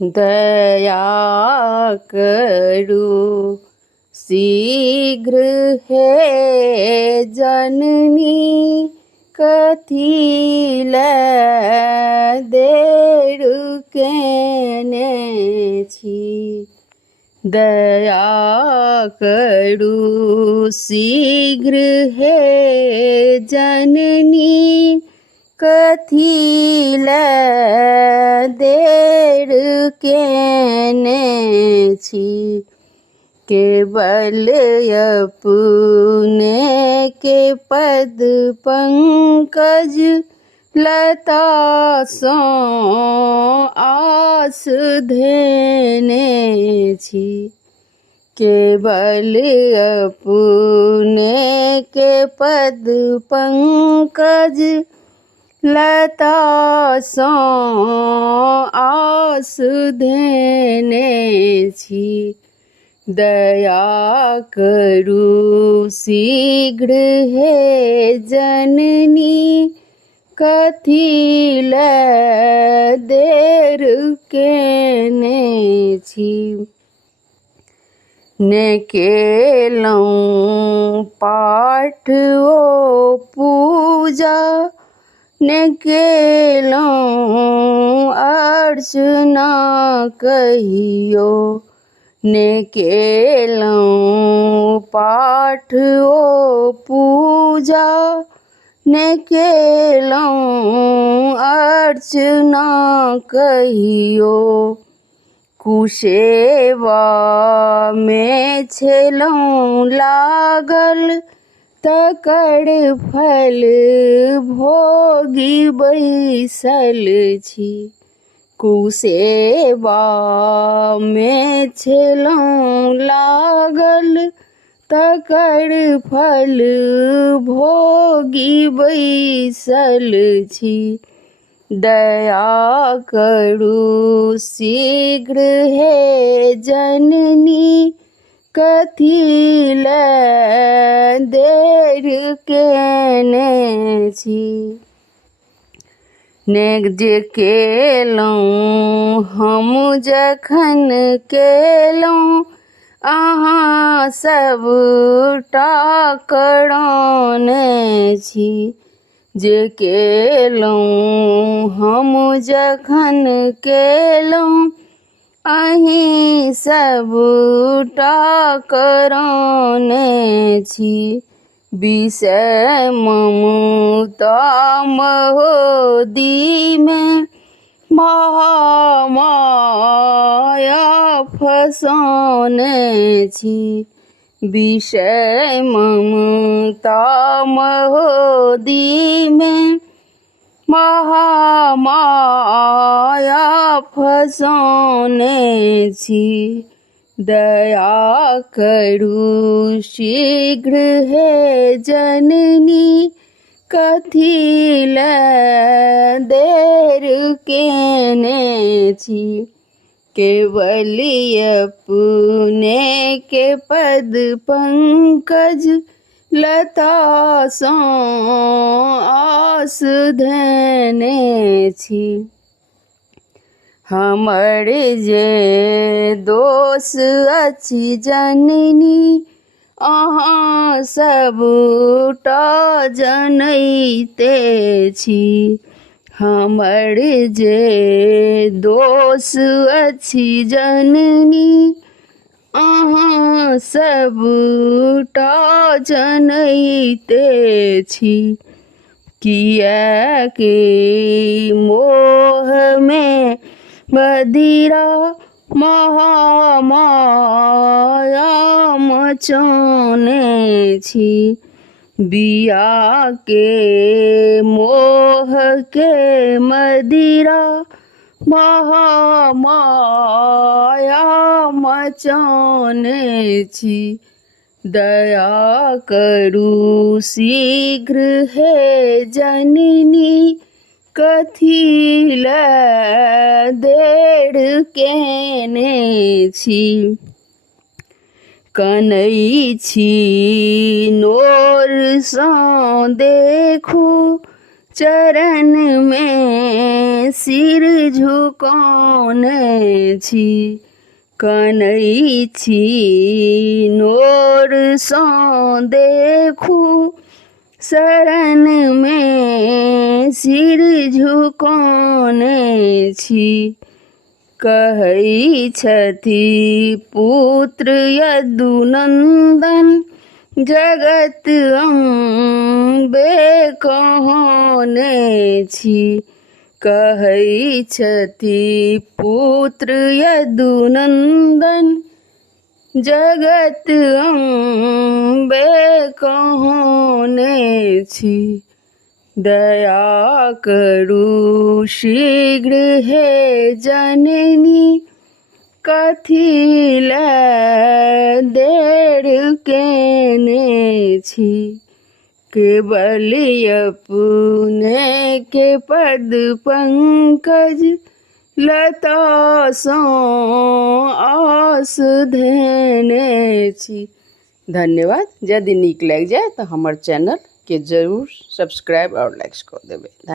दया करू शीघ्र हे जननी कथी लए देर केने छी। दया करू शीघ्र हे जननी कथी लए देर केने छी। केवल अपने के पद पंकज लता सँ आस धेने छी। केवल अपने के पद पंकज लता सँ आस धेने छी। दया करू शीघ्र हे जननी कथी लए देर केने छी। ने केलहुँ पाठ ओ पूजा ने केलहुँ अर्चना कहियो। ने केलहुँ पाठ ओ पूजा ने केलहुँ अर्चना कहियो। कुसेवा में छलहुँ लागल तकर फल भोगी बैसल छी। कुसेवा में छलहुँ लागल तकर फल भोगी बैसल छी। दया करू शीघ्र हे जननी कथी लए देर केने छी। ने जे केलहुँ हम जखन केलहुँ अहाँ सबटा कराने छी। जे केलहुँ हम जखन केलहुँ अहीं सबटा कराने छी। विषय ममता महोदी में महामाया फसाने छी। विषय ममता महोदी में महामाया फसाने छी। दया करू शीघ्र हे जननी कथी लए देर केने छी। केवल अपने के पद पंकज लता सँ आस धेने छी। हमर जे दोष अछि जननी अहाँ सबटा जनैते छी। हमर जे दोष अछि जननी अहाँ सबटा जनैते छी। किएकि मोह में बधिरा महामाया मचाने छी। बिया के मोह के मदिरा महामाया मचाने छी। दया करू शीघ्र हे जननी कथी लए देर केने छी। कनै छी नोर सँ देखू चरण में सिर झुकौने छी, कनै छी नोर सँ देखू, शरण में सिर झुकौने छी। कहै छथि पुत्र यदुनंदन, जगत अम्बे कहने छी। कहै छथि पुत्र यदुनंदन, जगत अम्बे कहने छी। दया करू शीघ्र हे जननी, कथी लए देर केने छी। केवल अपने के पद पंकज, लता सँ आस धेने छी। धन्यवाद। यदि नीक लागि जाए तऽ हमर चैनल के जरूर सब्सक्राइब और लाइक कऽ देबै।